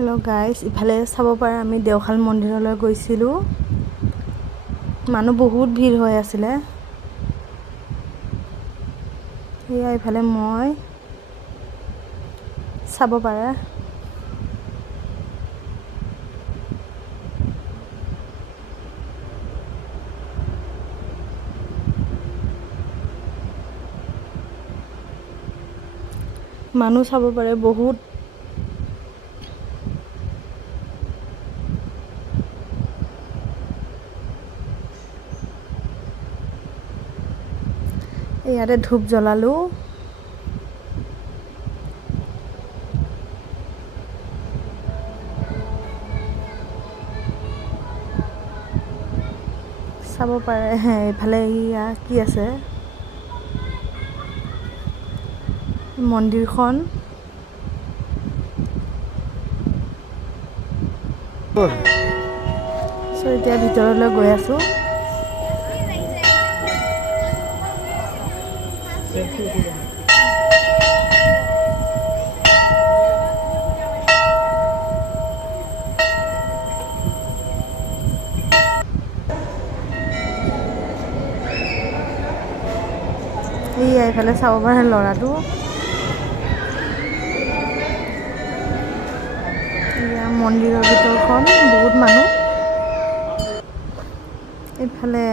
Hello' guys, ইফালে চাব পাৰে আমি দেওশাল মন্দিৰলৈ গৈছিলোঁ। মানুহ বহুত ভিৰ হৈ আছিলে। এয়া ইফালে মই চাব পাৰে। মানুহ চাব পাৰে বহুত। ইয়াতে ধূপ জ্বলালোঁ। চাব পাৰে এইফালে এয়া কি আছে মন্দিৰখন। এতিয়া ভিতৰলৈ গৈ আছোঁ। এয়া এইফালে চাব পাৰে ল'ৰাটো। এয়া মন্দিৰৰ ভিতৰখন, বহুত মানুহ। এইফালে